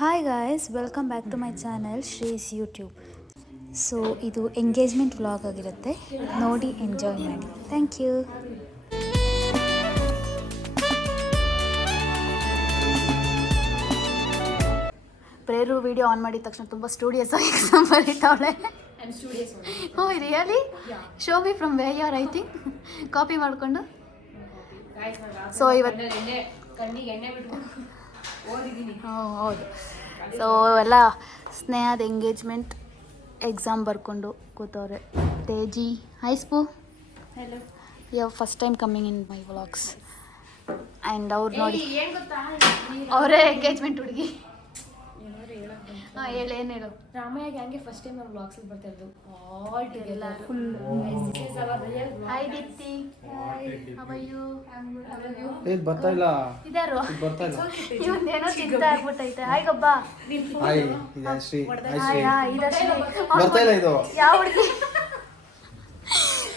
Hi guys, welcome back to my channel Shree's YouTube. So ಇದು engagement vlog ಆಗಿರುತ್ತೆ, ನೋಡಿ enjoy ಮಾಡಿ. Thank you. ಪ್ರೇರು ವಿಡಿಯೋ ಆನ್ ಮಾಡಿದ ತಕ್ಷಣ ತುಂಬ ಸ್ಟೂಡಿಯಸ್ ಆಗಿ ಎಕ್ಸಾಮ್ ಬರೀತಾವಳೆ. Oh really? Show me from where you are writing. Copy ಮಾಡಿಕೊಂಡು. ಸೊ ಇವತ್ತು ಹೌದು. ಸೊ ಎಲ್ಲ ಸ್ನೇಹದ ಎಂಗೇಜ್ಮೆಂಟ್ ಎಕ್ಸಾಮ್ ಬರ್ಕೊಂಡು ಕೂತವ್ರೆ. ತೇಜಿ, ಹೈ ಸ್ಪೂ. Hello. You first time coming in my vlogs. And ಅವ್ರು ನೋಡಿ ಅವರೇ ಎಂಗೇಜ್ಮೆಂಟ್ ಹುಡುಗಿ. ಹಾಂ ಹೇಳು, ಏನು ಹೇಳು. ರಾಮಯ್ಯ ಗ್ಯಾಂಗ್ಗೆ ಫಸ್ಟ್ ಟೈಮ್ ನಮ್ಮ ವ್ಲಾಗ್ಸ್ ಬರ್ತಾ ಇರೋದು all together full. Hi Deepti, how are you? ಏನ್ ಬರ್ತಾ ಇಲ್ಲ, ಇದಾರು ಬರ್ತಾ ಇಲ್ಲ. ಇವನ್ನೇನೋ ಚಿಂತೆ ಆಗ್ಬಿಟ್ಟೈತೆ. ಹಾಯ್ ಗಬ್ಬ. ಹಾಯ್ ಇದಶ್ರೀ. ಹಾಯ್ ಇದಶ್ರೀ. ಬರ್ತಾ ಇಲ್ಲ ಇದು ಯಾವ ಹುಡುಗಿ?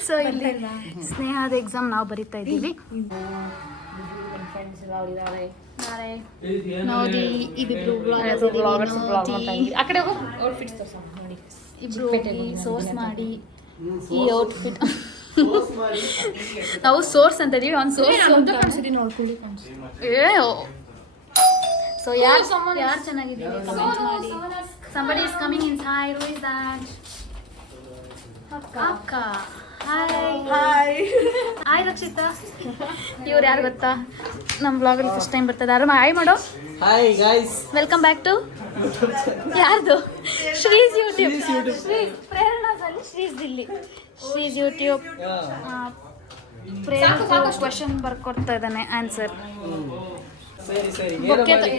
ಸೊ ಇಲ್ಲಿ ಸ್ನೇಹದ ಎಕ್ಸಾಮ್ ನಾವು ಬರೀತಾ ಇದ್ದೀವಿ. ಫ್ರೆಂಡ್ಸ್ ಎಲ್ಲ ಅವರಿದ್ದಾರೆ. ನಾಳೆ ನೋಡಿ ಇಬ್ಬಿಬ್ರು ಆ ಕಡೆ ಹೋಗು. ಔಟ್ಫಿಟ್ಸ್ ತೋರ್ಸೋಣ ನೋಡಿ. ಇಬ್ರು ಸೋರ್ಸ್ ಮಾಡಿ ಈ ಔಟ್ಫಿಟ್ ನಾವು ಸೋರ್ಸ್ ಅಂತ ಇದೀವಿ. ಅವ್ನು ಸೋರ್ಸ್ ಅಂತ ಕಾಣಿಸಿದೀನಿ ನೋಡ್ಕೊಳ್ಳಿ. ಸೊ ಯಾರು ಚೆನ್ನಾಗಿದ್ದೀವಿ ಕಮೆಂಟ್ ಮಾಡಿ. somebody is coming inside. who is that? ಅಕ್ಕ. Hi hi Rakshita. ಇವ್ರು ಯಾರು ಗೊತ್ತಾ? ನಮ್ಮ ಬ್ಲಾಗಲ್ಲಿ ಫಸ್ಟ್ ಟೈಮ್ ಬರ್ತದೆ. ಆರಾಮ ಹಾಯ್ ಮಾಡೋ. Hi guys, welcome back to ಯಾರ್ದು? ಶ್ರೀಸ್ ಯೂಟ್ಯೂಬ್. ಶ್ರೀಸ್ ಪ್ರೇರಣಾದಲ್ಲಿ ಶ್ರೀಸ್ ದಿಲ್ಲಿ. ಶ್ರೀಸ್ ಯೂಟ್ಯೂಬ್. ಪ್ರೇರಣಾ ಕ್ವೆಶನ್ ಬರ್ಕೊಡ್ತಾ ಇದ್ದಾನೆ ಆನ್ಸರ್.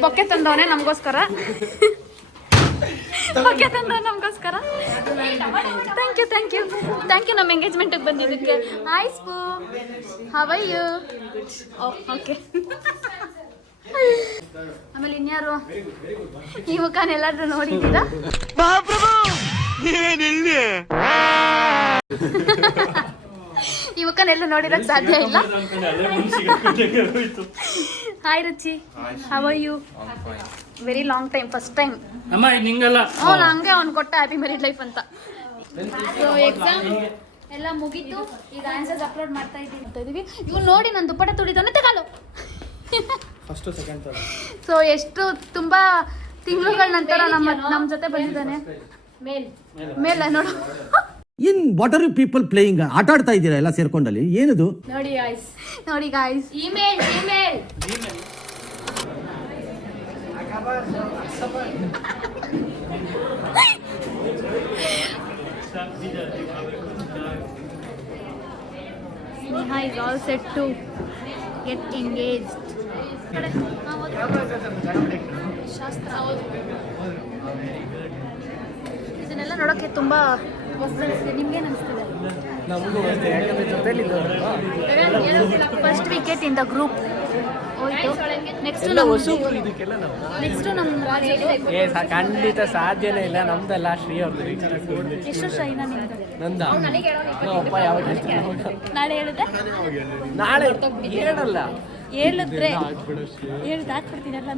ಬೊಕ್ಕೆ ತಂದವನೇ ನಮಗೋಸ್ಕರ. ಬೊಕ್ಕೆ ತಂದವ ನಮಗೋಸ್ಕರ. ಥ್ಯಾಂಕ್ ಯು ನಮ್ಮ ಎಂಗೇಜ್ಮೆಂಟಿಗೆ ಬಂದಿದ್ದಕ್ಕೆ. ಹಾಯ್ ಸ್ಪೂ, ಹೌ ಆರ್ ಯು? ಓಕೆ. ಆಮೇಲೆ ಇನ್ಯಾರು ಈ ಮುಖಾನ ಎಲ್ಲಾದ್ರೂ ನೋಡಿದ್ದೀರಾ? ಈ ಮುಖನೆಲ್ಲೂ ನೋಡಿರಕ್ ಸಾಧ್ಯ ಇಲ್ಲ. Hi Ruchi, how are you? Very long time, first time. ಅವ್ನು ಹಂಗೆ ಅವ್ನು ಕೊಟ್ಟ ಹ್ಯಾಪಿ ಮ್ಯಾರಿಡ್ ಲೈಫ್ ಅಂತ. ಸೊ ಎಕ್ಸಾಮ್ ಎಲ್ಲ ಮುಗೀತು, ಈಗ ಆನ್ಸರ್ಸ್ ಅಪ್ಲೋಡ್ ಮಾಡ್ತಾ ಇದ್ದೀವಿ. ಇವ್ನು ನೋಡಿ ನಾನು ದುಪ್ಪಟ್ಟೆ ತುಳಿದವನೇ ತಗೊಳ್ಳೋ. ಸೊ ಎಷ್ಟು ತುಂಬಾ ತಿಂಗಳುಗಳ ನಂತರ ನಮ್ಮ ಜೊತೆ ಬಂದಿದ್ದಾನೆ. ಮೇಲ್ ನೋಡು. In what are you people playing? ಆಟ ಆಡ್ತಾ ಇದ್ದೀರಾ ಎಲ್ಲ ಸೇರ್ಕೊಂಡಲ್ಲಿ? ಏನದು? ನೋಡಿ guys, email Sneha is all set to get engaged. ಶಾಸ್ತ್ರ ಇದನ್ನೆಲ್ಲ ನೋಡೋಕ್ಕೆ ತುಂಬ ನಿಮ್ಗೇನು ಅನಿಸ್ತಿದೆ? First wicket in the group ಹೋಯ್ತು. ನೆಕ್ಸ್ಟ್ ನಮ್ಮ ಖಂಡಿತ ಸಾಧ್ಯನೇ ಇಲ್ಲ. ನಮ್ದಲ್ಲ, ಶ್ರೀ ಅವ್ರದ್ದು. ಎಷ್ಟು ವರ್ಷ ಇನ್ನ ನಿಮ್ದು? ನಂದ ಯಾವಾಗ ನಾಳೆ ಹೇಳಿದೆ? ನಾಳೆ ಹೇಳಲ್ಲ, ಹೇಳಿದ್ರೆ ಹಾಕ್ಬಿಡ್ತೀನಲ್ಲ.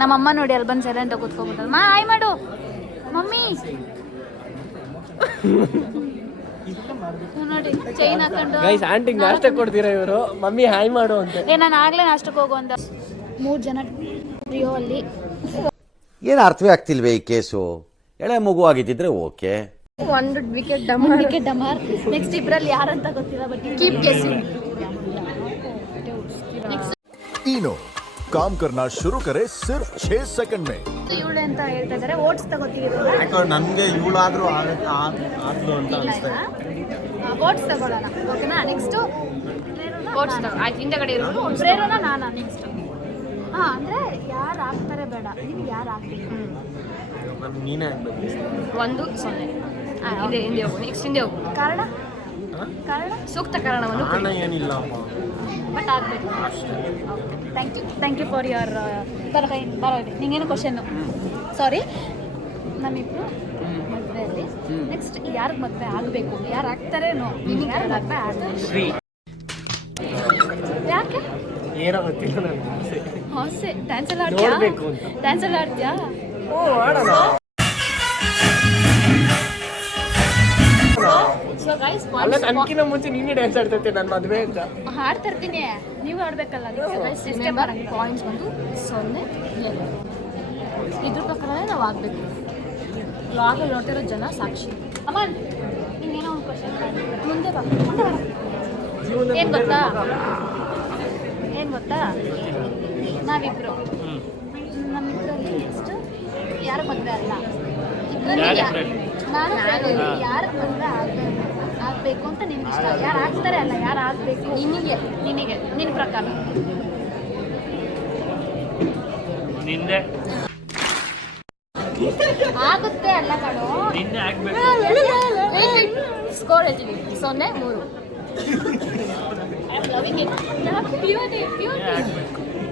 ನಮ್ಮಮ್ಮ ನೋಡಿ ಅಲ್ಲಿ ಬಂದು ಸೈಲೆಂಟ್ ಆಗಿ ಕೂತ್ಕೊಂಡ್ಬಿಟ್ಟರು. ಹಾಯ್ ಮಾಡು ಮಮ್ಮಿ. ನೋಡಿ ಚೈನ್ ಹಾಕೊಂಡು ಗೈಸ್ ಆಂಟಿಗೆ ನಾಷ್ಟ ಕೊಡ್ತೀರಾ ಇವರು? ಮಮ್ಮಿ ಹಾಯ್ ಮಾಡು ಅಂತ. ನಾನು ಆಗ್ಲೇ ನಾಷ್ಟಕ್ಕೆ ಹೋಗು ಅಂತ. 3 ಜನ ಟ್ರಿಯೋ ಅಲ್ಲಿ. ಏನು ಅರ್ಥವೇ ಆಗ್ತಿಲ್ವೇ ಈ ಕೇಸು? ಎಳೆ ಮಗು ಆಗಿದ್ದಿದ್ರೆ ಓಕೆ. ಒಂದು ವಿಕೆಟ್ ಡಮಾರ್. ನೆಕ್ಸ್ಟ್ ಇಬ್ರಲ್ಲಿ ಯಾರಂತ ಗೊತ್ತಿಲ್ಲ, ಬಟ್ ಕೀಪ್ ಗೆಸ್ಸಿಂಗ್. इनो काम करना शुरू करे सिर्फ 6 सेकंड में. ಇವಳೆ ಅಂತ ಹೇಳ್ತಾ ಇದ್ದಾರೆ. ಓಟ್ಸ್ ತಗೋತೀವಿ. ನನಗೆ ಇವಳಾದ್ರೂ ಆದ್ಲು ಅಂತ ಅನಿಸ್ತಾ ಇದೆ. ಓಟ್ಸ್ ತಗೊಳ್ಳೋಣ, ಓಕೆನಾ? ನೆಕ್ಸ್ಟ್ ಓಟ್ಸ್ ಆಯ್ತು. ಹಿಂದಗಡೆ ಇರೋದು ಪ್ರೇರಣಾ ನಾನಾ ನೆಕ್ಸ್ಟ್. ಹಾಂ, ಅಂದರೆ ಯಾರು ಆಗ್ತಾರೆ ಬೇಡ, ನಿಮ್ಗೆ ಯಾರು ಆಗ್ಬೇಕು? ನೀನೇ ಆಗ್ಬೇಕು. 1-0. ಹಿಂದೆ ಹೋಗು. ನೆಕ್ಸ್ಟ್ ಹಿಂದೆ ಹೋಗು. ಕಾರಣ ಸೂಕ್ತ ಕಾರಣವನ್ನು ಕಾರಣ ಏನಿಲ್ಲ, ಬಟ್ ಆಗಬೇಕು. ಥ್ಯಾಂಕ್ ಯು ಫಾರ್ ಯುವರ್ ಬರೋದೆ. ನಿಂಗೇನು ಕ್ವಶನ್ನು? ಸಾರಿ, ನಮ್ಮಿಬ್ರು ಮದುವೆಯಲ್ಲಿ ನೆಕ್ಸ್ಟ್ ಯಾರಿಗೆ ಮದುವೆ ಆಗಬೇಕು, ಯಾರು ಆಗ್ತಾರೇನೋ, ನಿಮಗೆ ಯಾರು ಮದುವೆ ಆಗಬೇಕು? ಯಾಕೆ ಏನೋ ಗೊತ್ತಿಲ್ಲ ನನಗೆ. ಹೊಸೆ ಡ್ಯಾನ್ಸ್ ಎಲ್ಲ ಆಡ್ತೀಯಾ? ನೋಡ್ಬೇಕು ಅಂತ. ಡ್ಯಾನ್ಸ್ ಎಲ್ಲ ಆಡ್ತೀಯಾ? ಮಾಡೋಣ. ಸೊ ಗೈಸ್ ಅಲ್ಲ ನನ್ಕಿನ್ನ ಮುಂಚೆ ನೀನೇ ಡ್ಯಾನ್ಸ್ ಆಡ್ತೈತೆ ನನ್ನ ಮದುವೆ ಅಂತ. ಹಾಡ್ತಾ ಇರ್ತೀನಿ, ನೀವು ಆಡ್ಬೇಕಲ್ಲ. ಪಾಯಿಂಟ್ಸ್ ಬಂದು 0, 2 ಇದ್ರ ಪ್ರಕಾರ ನಾವು ಆಗಬೇಕು. ವ್ಲಾಗಲ್ಲಿ ನೋಡ್ತಿರೋ ಜನ ಸಾಕ್ಷಿ. ಅಮನ್ ನಿಂಗೇನೋ ಒಂದು ಕ್ವಶನ್ ಮುಂದೆ ಬಾ. ಏನು ಗೊತ್ತಾ ನಾವಿಬ್ರು ನಮ್ಮಿಬ್ಬರಲ್ಲಿ ನೆಕ್ಸ್ಟ್ ಯಾರು ಮದುವೆ ಅಲ್ಲ, ನಾನು ಯಾರಿಗೆ ಮದುವೆ ಆಗಬೇಕು ಅಂತ ನಿನ್ಗೆ ಇಷ್ಟ? ಯಾರು ಆಗ್ತಾರೆ ಅಲ್ಲ, ಯಾರು ಆಗಬೇಕು ನಿನಗೆ ನಿನ್ನ ಪ್ರಕಾರ? ನಿಂದೆ ಆಗುತ್ತೆ ಅಲ್ಲ ಕಣೋ, ನಿಂದೆ ಆಗ್ಬೇಕು. ಸ್ಕೋರ್ ಹೇಳ್ತೀವಿ 0, 3.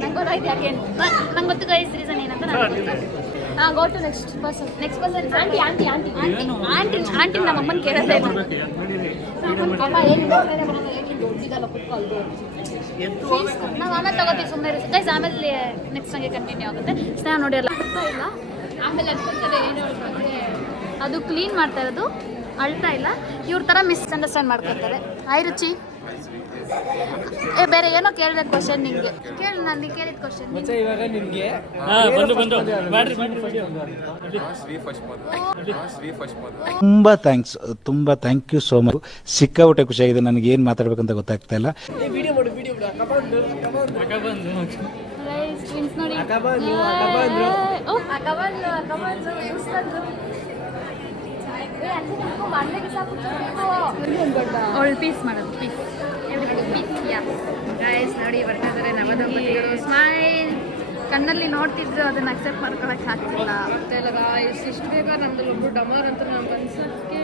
ನಂಗೆ ಗೊತ್ತಾಯ್ತು ಯಾಕೆ. ನಂಗೆ ಗೊತ್ತು ಗೈಸ್ ರೀಸನ್ ಏನಂತ ನಂಗೆ ಗೊತ್ತು. Go to next person. Aunty ನಮ್ಮ ಅಮ್ಮನ ಕೇಳೋದೇ ಇಲ್ಲ. ಅಮ್ಮ ಏನು ನಾವು ಆಮೇಲೆ ತಗೋತೀವಿ, ಸುಮ್ಮನೆ ಇರುತ್ತೆ ಗೈಸ್. ಆಮೇಲೆ ನೆಕ್ಸ್ಟ್ ಹಂಗೆ ಕಂಟಿನ್ಯೂ ಆಗುತ್ತೆ. ಸ್ನೇಹ ನೋಡಿ ಅಲ್ಲ ಅಳ್ತಾ ಇಲ್ಲ, ಆಮೇಲೆ ಅನ್ಕೊಂತಾರೆ ಏನು ಹೇಳ್ತಾರೆ, ಅದು ಕ್ಲೀನ್ ಮಾಡ್ತಾ ಇರೋದು, ಅಳ್ತಾ ಇಲ್ಲ. ಇವ್ರ ಥರ ಮಿಸ್ಅಂಡರ್ಸ್ಟ್ಯಾಂಡ್ ಮಾಡ್ಕೊತಾರೆ. ಹಾಯ್ ರುಚಿ. ಬೇರೆ ಏನೋ ಕೇಳಿದೆ ಕ್ವಶನ್ ನಿಂಗೆ ಕೇಳಿ. ನಾನು ಕೇಳಿದ ಕ್ವಶನ್ ಮತ್ತೆ ಇವಾಗ ನಿನ್ಗೆ ಬಂದು ಮಾಡ್ರಿ ತುಂಬ ಥ್ಯಾಂಕ್ ಯು ಸೋ ಮಚ್. ಸಿಕ್ಕಾಬಿಟ್ಟೆ ಖುಷಿಯಾಗಿದೆ. ನನಗೆ ಏನು ಮಾತಾಡ್ಬೇಕಂತ ಗೊತ್ತಾಗ್ತಾ ಇಲ್ಲ. ವಿಡಿಯೋ ಮಾಡು ಬಂದು ನೋಡಿ. ಪೀಸ್ ಮಾಡೋದು ಪೀಸ್ ಗೈಸ್ ನೋಡಿ ಬರ್ತಾ ಇದ್ದಾರೆ ನವದಂಪತಿಗಳು. ಸ್ಮೈಲ್ ಕಣ್ಣಲ್ಲಿ ನೋಡ್ತಿದ್ರು, ಅದನ್ನ ಅಕ್ಸೆಪ್ಟ್ ಮಾಡ್ಕೊಳಕ್ಕೆ ಆಗ್ತಿಲ್ಲ. ಇಲ್ಲ ಗಾಯ್ಸ್, ಇಷ್ಟು ಬೇಗ ನಮ್ದು ಒಬ್ಬರು ಡಮರ್ ಅಂತ ನಮ್ಗೆ ಅನ್ಸೋಕ್ಕೆ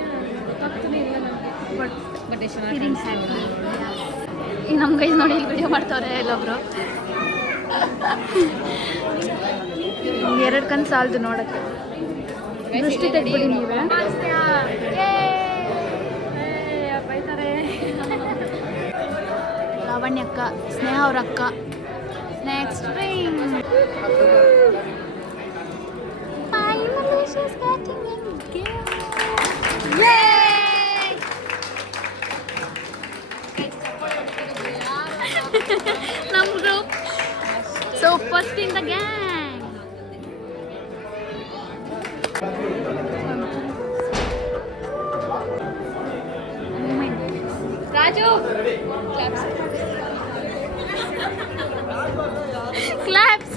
ಗೊತ್ತಾಗ್ತಾನೆ ಇಲ್ಲ ನನಗೆ. ಬಟ್ ಈ ನಮ್ಮ ಗೈಸ್ ನೋಡಿ ಇಲ್ಲಿ ವಿಡಿಯೋ ಮಾಡ್ತವ್ರೆ ಇಲ್ಲೊಬ್ರು. 2 ಕಣ್ಣು ಸಾಲದು ನೋಡಕ್ಕೆ. ದೃಷ್ಟಿ ತೆಗ್ಬಿಡಿ ನೀವೇ. ಲಾವಣ್ಯ ಅಕ್ಕ, ಸ್ನೇಹ ಅವ್ರ ಅಕ್ಕ. ನೆಕ್ಸ್ಟ್ ನಮ್ಮ group. So first in the gang. Raju claps.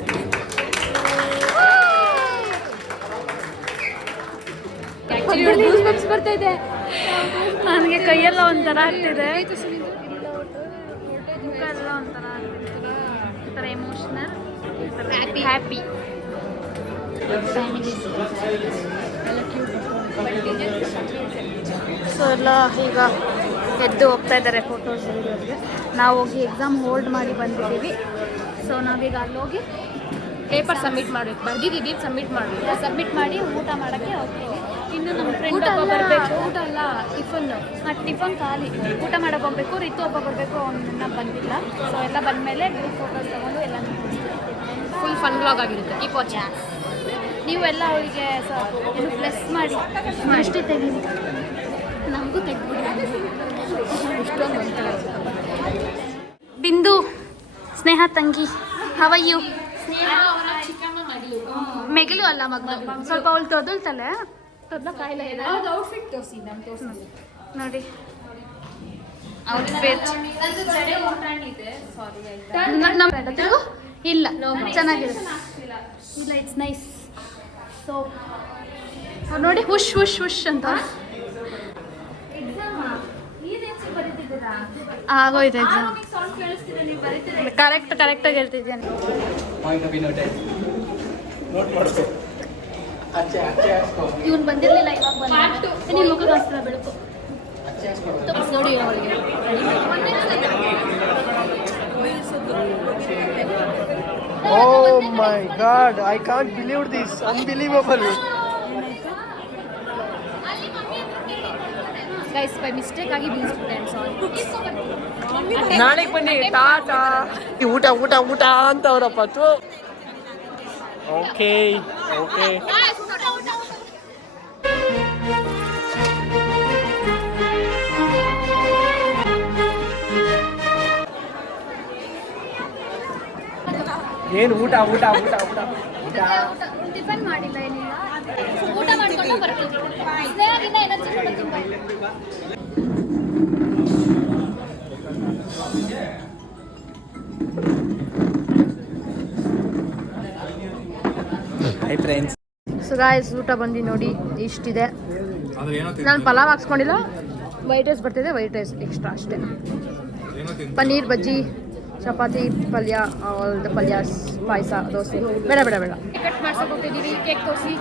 ಬರ್ತಾ ಇದೆ ನನಗೆ. ಕೈಯೆಲ್ಲ ಒಂಥರ ಆಗ್ತಿದೆ, ಮುಖ ಎಲ್ಲ ಒಂಥರ ಆಗ್ತಿದೆ, ಒಂಥರ ಎಮೋಷನಲ್, ಹ್ಯಾಪಿ. ಸೊ ಎಲ್ಲ ಈಗ ಎದ್ದು ಹೋಗ್ತಾ ಇದ್ದಾರೆ ಫೋಟೋಸ್ ವೀಡಿಯೋಸ್ಗೆ. ನಾವು ಹೋಗಿ ಎಕ್ಸಾಮ್ ಹೋಲ್ಡ್ ಮಾಡಿ ಬಂದಿದ್ದೀವಿ. ಸೊ ನಾವೀಗ ಅಲ್ಲಿ ಹೋಗಿ ಪೇಪರ್ ಸಬ್ಮಿಟ್ ಮಾಡಬೇಕು, ಬರ್ದಿದ್ದೀವಿ, ಸಬ್ಮಿಟ್ ಮಾಡಬೇಕು. ಸಬ್ಮಿಟ್ ಮಾಡಿ ಊಟ ಮಾಡೋಕ್ಕೆ ಹೋಗ್ತೀವಿ. ಇನ್ನು ನಮ್ಮ ಫ್ರೆಂಡ್ ಊಟ ಒಬ್ಬ ಬರಬೇಕು. ಊಟ ಅಲ್ಲ, ಟಿಫನ್ನು. ಟಿಫನ್ ಖಾಲಿ. ಊಟ ಮಾಡೋಕೆ ಹೋಗ್ಬೇಕು. ರಿತು ಒಬ್ಬ ಬರಬೇಕು, ಅವನ್ನ ಬಂದಿಲ್ಲ. ಸೊ ಎಲ್ಲ ಬಂದಮೇಲೆ ಗ್ರೂಪ್ ಫೋಟೋಸ್ ತೊಗೊಂಡು ಎಲ್ಲ ಫುಲ್ ಫನ್ ಬ್ಲಾಗ್ ಆಗಿರುತ್ತೆ. Keep watch. ನೀವು ಎಲ್ಲ ಅವರಿಗೆ ಏನು ಪ್ಲಸ್ ಮಾಡಿ ದೃಷ್ಟಿ ತೆಗೀರಿ, ನಮಗೂ ತೆಗ್ಬಿಡಿ. ಇಷ್ಟೊಂದು ಒಂಥರ ಬಿಂದು ಸ್ನೇಹ ತಂಗಿ, ಹೌ ಆರ್ ಯು? ಮೆಗಲು ಅಲ್ಲ ಮಗಳು, ಸ್ವಲ್ಪ ಅವಳು ತೊದಲ್ತಾಳೆ. ತೊದಲ ಕಾಯಿಲೆ ಇದೆ. ಔಟ್ಫಿಟ್ ತೋರಿಸಿ, ನಮ್ಮ ತೋರಿಸಿ ನೋಡಿ ಔಟ್ಫಿಟ್. ಇಲ್ಲ ಚೆನ್ನಾಗಿದೆ, ಇಲ್ಲ ಇಟ್ಸ್ ನೈಸ್. ಸೊ ನೋಡಿ ಹುಷ್ ಹುಷ್ ಹುಷ್ ಅಂತ ಆಗೋಯ್ತು ಎಕ್ಸಾಮ್. ಕರೆಕ್ಟಾಗಿ ಹೇಳ್ತಿದ್ದೇನೆ. ಇವನು ಬಂದಿರಲಿಲ್ಲ, ಇವಾಗ ಬಂದು ನಿಮ್ಮ ಮುಖ ಕಾಣಿಸ್ತಿಲ್ಲ ಬೆಳಕು ನೋಡಿ ಅವಳಿಗೆ. Oh my God, I can't believe this. Unbelievable. Guys by mistake ಆಗಿ ಬೀಳ್ಸ್ಬಿಟ್ಟೆ ಸಾರಿ. ನಾಳೆಗೆ ಬನ್ನಿ, ಟಾಟಾ. ಊಟ ಊಟ ಊಟ ಅಂತ ಅವರಪ್ಪ. Okay okay. ಏನು ಊಟ ಊಟ ಊಟ ಊಟ ಊಟ. ಟಿಫನ್ ಮಾಡಿಲ್ಲ ಏನಿಲ್ಲ, ಊಟ ಮಾಡ್ಕೊಂಡು ಬರ್ತೀವಿ. ಸ್ನೇಹದಿಂದ ಎನರ್ಜಿ ಕೊಡೋದು. Hi friends. ಸೊ ಗಾಯ್ಸ್ ಊಟ ಬಂದು ನೋಡಿ ಇಷ್ಟಿದೆ. ನಾನು ಪಲಾವ್ ಹಾಕ್ಸ್ಕೊಂಡಿಲ್ಲ, ವೈಟ್ ರೈಸ್ ಬರ್ತಿದೆ, ವೈಟ್ ರೈಸ್ ಎಕ್ಸ್ಟ್ರಾ ಅಷ್ಟೇ. ಪನ್ನೀರ್ ಬಜ್ಜಿ, ಚಪಾತಿ, ಪಲ್ಯ, ಆಲ್ ದ ಪಲ್ಯಾಸ್, ಪಾಯಸ, ದೋಸೆ. ಬೇಡ ಬೇಡ ಬೇಡ. ಕಟ್ ಮಾಡ್ಸಕ್ಕೆ ಹೋಗ್ತಿದ್ದೀವಿ. ಕೇಕ್ ತೋರಿಸಿ.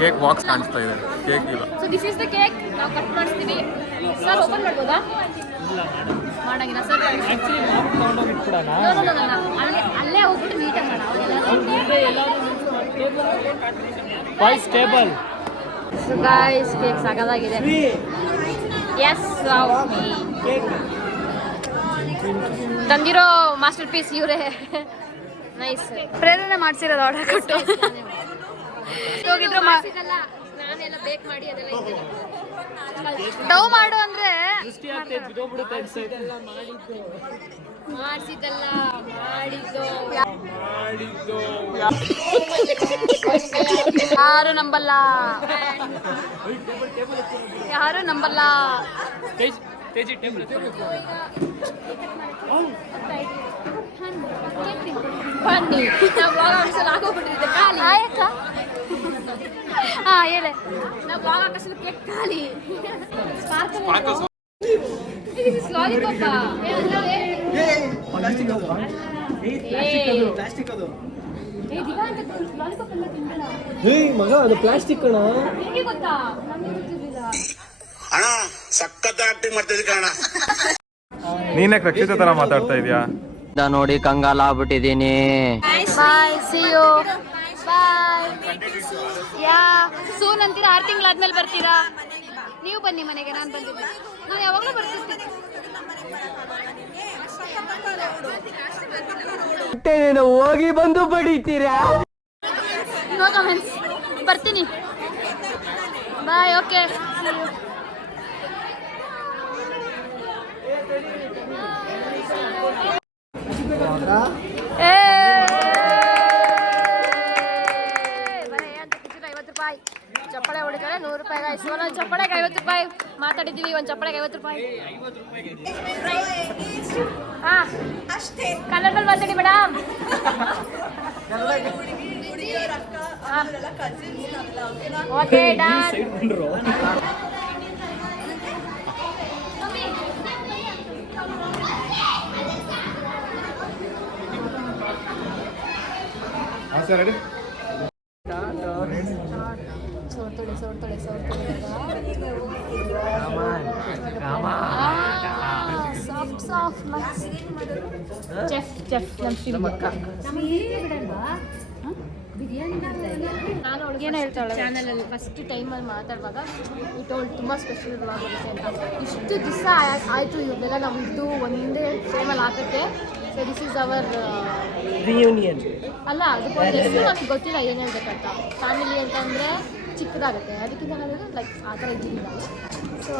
ಕೇಕ್ ಬಾಕ್ಸ್ ಕಾಣಿಸ್ತಾ ಇದೆ, ಕೇಕ್ ಇಲ್ಲ. So this is the cake. ನಾವು ಕಟ್ ಮಾಡಿಸ್ತೀವಿ. ಸರ್ ಓಪನ್ ಮಾಡ್ಬೋದಾ? ಮಾಡಂಗಿಲ್ಲ ಸರ್. ಅಲ್ಲೇ ಹೋಗ್ಬಿಟ್ಟು ನೀಟಾಗಿ ಟೇಬಲ್. ಸೊ ಗಾಯ್ಸ್ ಕೇಕ್ ಸಾಕಾಗಿದೆ. ಎಸ್ ತಂದಿರೋ ಮಾಸ್ಟರ್ ಪೀಸ್ ಇವರೇ. ನೈಸ್. ಪ್ರೇರಣೆ ಮಾಡ್ಸಿರೋದು ಆರ್ಡರ್ ಕೊಟ್ಟು ಹೋಗಿದ್ರು. ನಾನೆಲ್ಲ ಬೇಕ್ ಮಾಡಿ ಅದೆಲ್ಲ ಡವ್ ಮಾಡು ಅಂದ್ರೆ ಮಾಡಿಸಿದ್ದಲ್ಲ ಮಾಡಿದ್ದು. ಯಾರು ನಂಬಲ್ಲ, ಯಾರು ನಂಬಲ್ಲ. ಬನ್ನಿ, ನಾವು ಬ್ಲಾಗ್ ಹಾಕಿಸಲು ಆಗೋಗ್ಬಿಟ್ಟಿದ್ದೆ ಖಾಲಿ. ಆಯ್ತಾ? ಹಾಂ ಹೇಳೆ. ನಾವು ಬ್ಲಾಗ್ ಹಾಕಿಸಲು ಕೇಕ್ ಖಾಲಿ. ಮಗ ಅದು ಪ್ಲಾಸ್ಟಿಕ್ ಕಣ. ಹೇಗೆ ಗೊತ್ತಾ? ನಮಗೆ ಗೊತ್ತಿರಲಿಲ್ಲ. ಅಣ್ಣ ಸಖತ್ ಆಕ್ಟಿಂಗ್ ಮಾಡ್ತಿದ್ದೆ ಕಣ. ನೀನೇ ರಕ್ಷಿತ ತರ ಮಾತಾಡ್ತಾ ಇದೀಯಾ? ನೋಡಿ ಕಂಗಾಲ ಆಗ್ಬಿಟ್ಟಿದೀನಿ. Bye, see you. Bye. Yeah soon ಅಂತೀರಾ? 6 ತಿಂಗಳಾದ್ಮೇಲೆ ಬರ್ತೀರಾ? ನೀವು ಬನ್ನಿ ಮನೆಗೆ. ನಾನು ಬಂದಿದ್ದೆ, ನಾನು ಯಾವಾಗಲೂ ಬರ್ತಿದ್ದೆ. ಹೋಗಿ ಬಂದು ಬಡಿತೀರಾ? No comments. ಬರ್ತೀನಿ. ಬಾಯ್. ಓಕೆ. ಚಪ್ಪಳೆ ಹೊಡಿತಾರೆ 100 ರೂಪಾಯಿ. ಒಂದೊಂದು ಚಪ್ಪಳೆಗೆ 50 ರೂಪಾಯಿ ಮಾತಾಡಿದ್ದೀವಿ. ಒಂದು ಚಪ್ಪಳೆಗೆ 50 ರೂಪಾಯಿ. ಹಾಂ ಕನ್ನಡದಲ್ಲಿ ಮಾತಾಡಿ ಮೇಡಮ್. Okay done. ನಾನು ಅವ್ಳಿಗೇನು ಹೇಳ್ತಾಳೆ ಚಾನಲಲ್ಲಿ ಫಸ್ಟ್ ಟೈಮಲ್ಲಿ ಮಾತಾಡುವಾಗ ಇಟ್ಟವಳು ತುಂಬ ಸ್ಪೆಷಲ್ ಬ್ಲಾಗ್ ಬರುತ್ತೆ ಅಂತ. ಇಷ್ಟು ದಿವಸ ಆಯಿತು ಇವ್ರನ್ನೆಲ್ಲ ನಾವು ಇದ್ದು ಒಂದೇ ಟೈಮಲ್ಲಿ ಹಾಕೋಕ್ಕೆ. So this is our reunion. ಅಲ್ಲ ಅದಕ್ಕೆ ಹೆಸರು ನನಗೆ ಗೊತ್ತಿಲ್ಲ ಏನು ಹೇಳ್ಬೇಕಂತ. ಫ್ಯಾಮಿಲಿ ಅಂತಂದರೆ ಚಿಕ್ಕದಾಗುತ್ತೆ, ಅದಕ್ಕಿಂತ ನನಗೆ ಲೈಕ್ ಆ ಥರ ಇದ್ದೀನಿ ನಾನು. So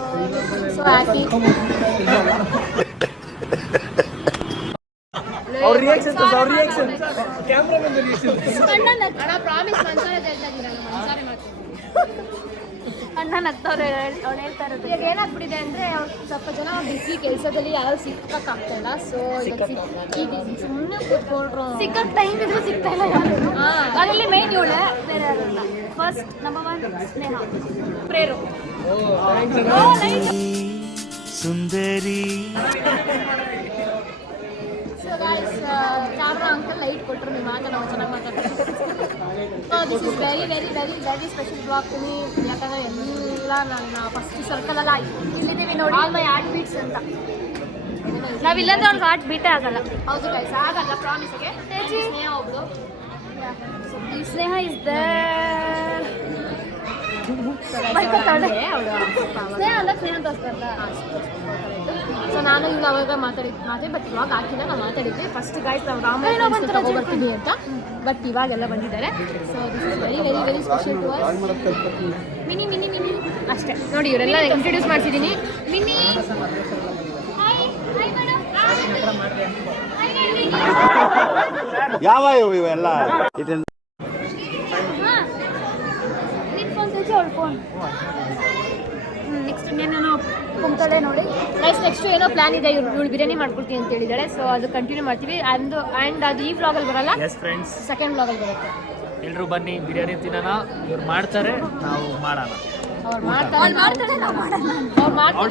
happy. ಅವ್ರ ರಿಯಾಕ್ಷನ್ ಕ್ಯಾಮ್ರಾಮನ್ ರಿಯಾಕ್ಷನ್. ಅಣ್ಣ ಪ್ರಾಮಿಸ್ ಮನ್ಸಾರೆ ಹೇಳ್ತಾ ಇದ್ದೀನಿ. ನಾನು ಮನ್ಸಾರೆ ಮಾಡ್ತೀನಿ. ಅಣ್ಣ ನಗ್ತವ್ರು. ಅವ್ಳು ಹೇಳ್ತಾ ಇರೋದು ಈಗ ಏನಾಗ್ಬಿಟ್ಟಿದೆ ಅಂದರೆ ಸ್ವಲ್ಪ ಜನ ಬಿಸಿ ಕೆಲಸದಲ್ಲಿ ಯಾರು ಸಿಕ್ಕಾಗ್ತಾಯಿಲ್ಲ. ಸೊ ಸುಮ್ಮನೆ ಕೂತ್ಕೊಳ್ರು. ಸಿಕ್ಕಕ್ಕೆ ಟೈಮ್ ಇದ್ರೆ ಸಿಗ್ತಾ ಇಲ್ಲ ಯಾರು. ಅದರಲ್ಲಿ ಮೇನ್ ಇವಳೆ, ಬೇರೆ ಯಾರಲ್ಲ. ಫಸ್ಟ್ ನಂಬರ್ 1 ಸ್ನೇಹ, ಪ್ರೇರು. ಸುಂದರಿ. So guys camera uncle light ಕೊಟ್ಟರು. ನೀವು ಮಾತಾಡೋ ಚೆನ್ನಾಗಿ ಮಾತಾಡ್ತಾರೆ. This is very very very very special blog to me. ಯಾಕಂದರೆ ಎಲ್ಲ ನನ್ನ ಫಸ್ಟ್ ಸರ್ಕಲೆಲ್ಲ ಇಲ್ಲಿದ್ದೀವಿ ನೋಡಿ. ಆಲ್ ಮೈ ಹಾರ್ಟ್ ಬೀಟ್ಸ್ ಅಂತ. ನಾವಿಲ್ಲಂದ್ರೆ ಅವ್ರಿಗೆ ಹಾರ್ಟ್ ಬೀಟೇ ಆಗಲ್ಲ. ಹೌದು ಗೈಸ್, ಆಗಲ್ಲ ಪ್ರಾಮಿಸ್ಗೆ. ಸ್ನೇಹ ಒಬ್ಳು. ಸೊ ಈ ಸ್ನೇಹ ಇಸ್ ದೇರ್. ಸೊ ನಾನು ಇವ್ನು ಅವಾಗ ಮಾತಾಡಿ ಬಟ್ ಇವಾಗ ಹಾಕಿಲ್ಲ ನಾವು ಮಾತಾಡಿದ್ವಿ ಫಸ್ಟ್ ಗಾಯ್ಸ್ ನಾವು ರಾಮಾಯಣ ತಗೋಬರ್ತೀವಿ ಅಂತ ಬಟ್ ಇವಾಗೆಲ್ಲ ಬಂದಿದ್ದಾರೆ so this is very very very special to us. Mini mini mini ಅಷ್ಟೇ ನೋಡಿ ಇವರೆಲ್ಲ ಇಂಟ್ರೊಡ್ಯೂಸ್ ಮಾಡ್ತಿದ್ದೀನಿ. ಮಿನಿ ಯಾವ ಇವೆಲ್ಲ ನೆಕ್ಸ್ಟ್ ಇನ್ನೇನೋ ಕುಂತಳೆ ನೋಡಿ ಗೈಸ್. ನೆಕ್ಸ್ಟ್ ಏನೋ ಪ್ಲಾನ್ ಇದೆ, ಇವಳು ಬಿರಿಯಾನಿ ಮಾಡ್ಕೊಡ್ತೀನಿ ಅಂತ ಹೇಳಿದಾಳೆ. ಸೊ ಅದು ಕಂಟಿನ್ಯೂ ಮಾಡ್ತೀವಿ. ಆ್ಯಂಡ್ ಅದು ಈ ವ್ಲಾಗಲ್ಲಿ ಬರಲ್ಲ, ಎಸ್ ಫ್ರೆಂಡ್ಸ್, ಸೆಕೆಂಡ್ ವ್ಲಾಗಲ್ಲಿ ಬರುತ್ತೆ. ಎಲ್ಲರೂ ಬನ್ನಿ ಬಿರಿಯಾನಿ ತಿನ್ನೋಣ. ಇವ್ರು ಮಾಡ್ತಾರೆ, ನಾವು ಮಾಡೋಣ. ಅವ್ರು ಮಾಡ್ತಾರೆ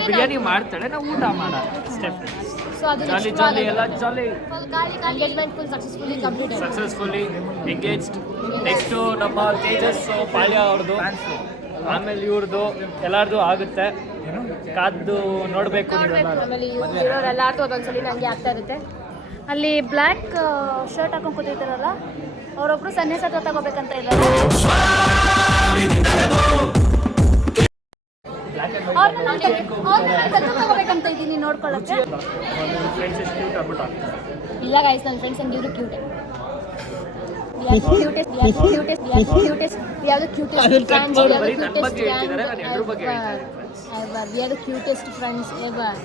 ಬಿರಿಯಾನಿ ಮಾಡ್ತಾಳೆ, ನಾವು ಊಟ ಮಾಡೋಣ. ಸ್ಟೆಪ್ ಸೊ ಅದು ಜಾಲಿ ಜಾಲಿ ಎಲ್ಲ jolly. Engagement full successfully engaged. Next ನಮ್ಮ ತೇಜಸ್ ಪಾಳ್ಯ ಅವ್ರದ್ದು, ಆಮೇಲೆ ಇವ್ರದ್ದು ಎಲ್ಲಾರ್ದು ಆಗುತ್ತೆ. ಕಾದ್ದು ನೋಡಬೇಕು. ಆಮೇಲೆ ಇರೋರೆಲ್ಲಾರ್ದು ಅದೊಂದ್ಸಲಿ ನನಗೆ ಆಗ್ತಾ ಇರುತ್ತೆ. ಅಲ್ಲಿ ಬ್ಲ್ಯಾಕ್ ಶರ್ಟ್ ಹಾಕೊಂಡು ಕೂತಿದ್ದಾರಲ್ಲ ಅವರೊಬ್ರು ಸನ್ಯಾಸ ತಗೋಬೇಕಂತ ಇದ್ದಾರೆ. ತಗೋಬೇಕಂತ ಇದ್ದೀನಿ ನೋಡ್ಕೊಳ್ಳೋಕ್ಕೆ. ಇಲ್ಲ ಗೈಸ್, ನನ್ನ ಫ್ರೆಂಡ್ಸ್ ಹಂಗೆ ಇವರು ಕ್ಯೂಟೆ. Cutest friends ever.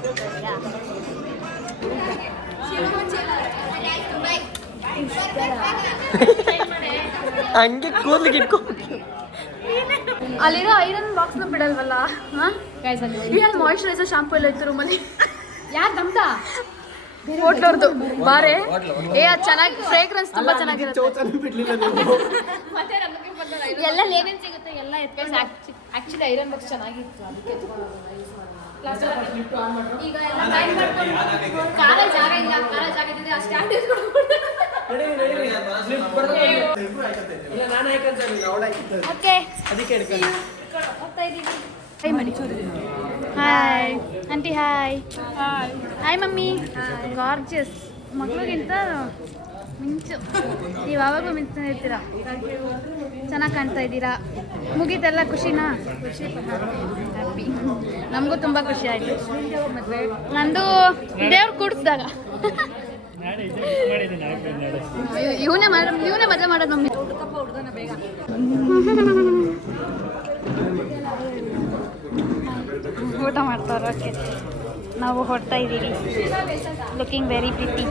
ಹಂಗೆ ಕೂದಲಿಗೆ ಇಟ್ಕೊ. ಅಲ್ಲಿರೋ ಐರನ್ ಬಾಕ್ಸ್ನ ಬಿಡಲ್ವಲ್ಲ. ಇಲ್ಲಿ ಮಾಯಿಶ್ಚರೈಸರ್ ಶಾಂಪೂ ಎಲ್ಲ ಇತ್ತು ರೂಮಲ್ಲಿ. ಯಾರು ನಮ್ದ ಹೋಟ್ಲವ್ರದ್ದು ಬಾರೆ. ಅದು ಚೆನ್ನಾಗಿ ಫ್ರೇಗ್ರೆನ್ಸ್ ತುಂಬಾ ಚೆನ್ನಾಗಿರುತ್ತೆ. ಎಲ್ಲ ಲೇವೇನ್ ಸಿಗುತ್ತೆ, ಎಲ್ಲ ಎತ್ಕೊಂಡು ಆಕ್ಚುಲಿ ಐರನ್ ಬಾಕ್ಸ್ ಚೆನ್ನಾಗಿತ್ತು, ಅದಕ್ಕೆ ಈಗ ಎಲ್ಲ ಟೈಮ್ ಮಾಡ್ಕೊಂಡು ಕಾರಲ್ಲಿ ಜಾಗ ಇಲ್ಲ, ಕಾರಲ್ಲಿ ಜಾಗ ಇದ್ದಿದ್ರೆ ಆ ಸ್ಟ್ಯಾಂಡ್ ಓಕೆ ಹೋಗ್ತಾ ಇದ್ದೀವಿ. ಹಾಯ್ ಮಾಡಿ. Hi aunty. Hi hi mummy. Gorgeous. ಮಗಳಿಗಿಂತ ಮಿಂಚು. ನೀವು ಯಾವಾಗೂ ಮಿಂಚು ಇರ್ತೀರಾ. ಚೆನ್ನಾಗಿ ಕಾಣ್ತಾ ಇದ್ದೀರಾ. ಮುಗೀತೆಲ್ಲ ಖುಷಿನಾ? ಹ್ಯಾಪಿ. ನಮಗೂ ತುಂಬ ಖುಷಿ ಆಯಿತು. ನಂದು ದೇವ್ರು ಕೂಡಿಸ್ದಾಗ ಇವನೇ ಮದುವೆ ಮಾಡೋದು ಮಮ್ಮಿ. ಊಟ ಮಾಡ್ತಾವ್ರ. ಓಕೆ, ನಾವು ಹೊಡ್ತಾ ಇದ್ದೀವಿ. Looking very pretty.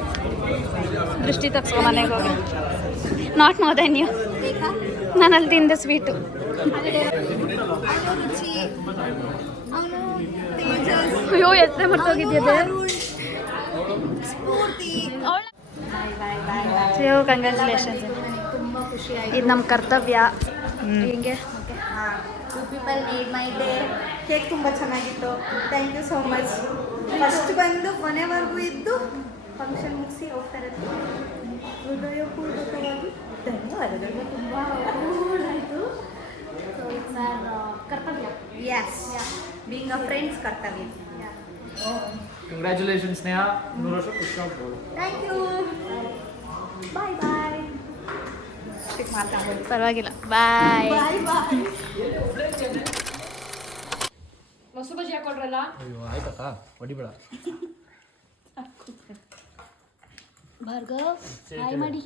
ದೃಷ್ಟಿ ತಗ್ಸ್ಕೊ ಮನೆಗೆ ಹೋಗಿ. Not more than you. ನಾನು ಅಲ್ಲಿ ತಿಂದೆ ಸ್ವೀಟು. ಅಯ್ಯೋ ಎತ್ತರೆ ಮರ್ತೋಗಿದ್ಯದೆ. ಕಂಗ್ರ್ಯಾಚುಲೇಷನ್ಸ್. ಇದು ನಮ್ಮ ಕರ್ತವ್ಯ. ಹಿಂಗೆ people need my day. Cake ತುಂಬ ಚೆನ್ನಾಗಿತ್ತು. Thank you so much. First ಬಂದು ಕೊನೆವರೆಗೂ ಇದ್ದು ಫಂಕ್ಷನ್ ಮುಗಿಸಿ ಹೋಗ್ತಾ ಇರೋದು ಹೃದಯಪೂರ್ವಕವಾಗಿ ಧನ್ಯವಾದಗಳು. ತುಂಬ ಆಯಿತು. ಸೊ ಇಟ್ಸ್ ಕರ್ತವ್ಯ. ಯಸ್, ಬೀಯಿಂಗ್ ಅ ಫ್ರೆಂಡ್ಸ್ ಕರ್ತವ್ಯ. ಕಂಗ್ರ್ಯಾಚುಲೇಷನ್ ಸ್ನೇಹ, 100 ವರ್ಷ ಖುಷಿ ಆಗ್ಬೋದು. Thank you. Bye bye. ಪರವಾಗಿಲ್ಲ. ಬಾಯ್. ಮೊಸರು ಬಜ್ಜಿ ಹಾಕೊಡ್ರಲ್ಲ. ಅಯ್ಯೋ ಆಯ್ತಕ್ಕ, ಹೊಡಿಬೇಡ. ಭಾರ್ಗವ್ ಹಾಯ್ ಮಾಡಿ.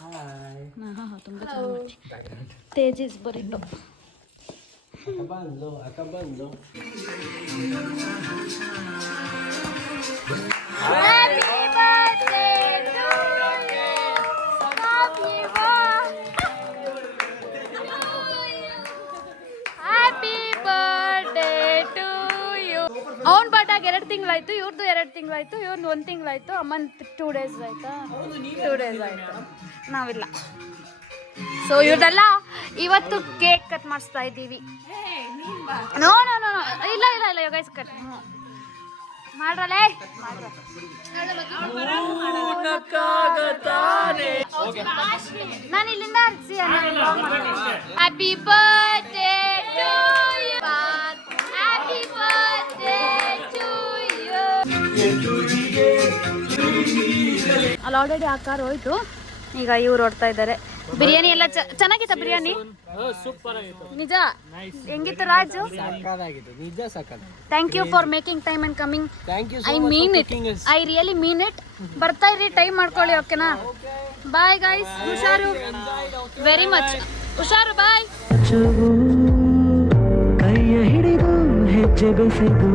ಹಾಂ ತುಂಬ ಚೆನ್ನಾಗಿ. ತೇಜಸ್ ಬರಿಟ್ಟು. ಅವ್ನ ಬಟಾಗ 2 ತಿಂಗಳಾಯ್ತು, ಇವ್ರದ್ದು 2 ತಿಂಗಳಾಯ್ತು, ಇವ್ರದ್ದು 1 ತಿಂಗಳಾಯ್ತು, ಅಮ್ಮನ 2 ಡೇಸ್ ಆಯ್ತಾ. 2 ಡೇಸ್ ಆಯ್ತು. ನಾವಿಲ್ಲ. ಸೊ ಇವ್ರದೆಲ್ಲ ಇವತ್ತು ಕೇಕ್ ಕಟ್ ಮಾಡಿಸ್ತಾ ಇದ್ದೀವಿ. ನೋ ನೋ ನೋ ಇಲ್ಲ ಇಲ್ಲ ಇಲ್ಲ ಯೋಗೈಸ್ ಕಟ್ ಮಾಡ್ರಲ್ಲೇ. ನಾನು ಇಲ್ಲಿಂದ happy birthday to you. Happy birthday to you. ಅಲ್ಲಿ ಆಲ್ರೆಡಿ ಆ ಕಾರ್ ಹೋಯ್ತು. ಈಗ ಇವ್ರು ಹೊಡ್ತಾ ಇದ್ದಾರೆ. ಬಿರಿಯಾನಿ ಎಲ್ಲ ಚೆನ್ನಾಗಿತ್ತ ಬಿರಿಯಾನಿ? ಸೂಪರ್ ಆಗಿತ್ತು. ನಿಜ? ಹೆಂಗಿತ್ತು ರಾಜು? ನಿಜ ಸಕತ್. Thank you for making time and coming. Thank you. I mean it. I really mean it. ಬರ್ತಾ ಇರಿ, ಟೈಮ್ ಮಾಡ್ಕೊಳ್ಳಿ. ಓಕೆನಾ? Bye guys. ಹುಷಾರು. ವೆರಿ ಮಚ್ ಹುಷಾರು. ಬಾಯ್. ಕೈಯ ಹಿಡಿದು ಹೆಜ್ಜೆ ಬೆಸೆದು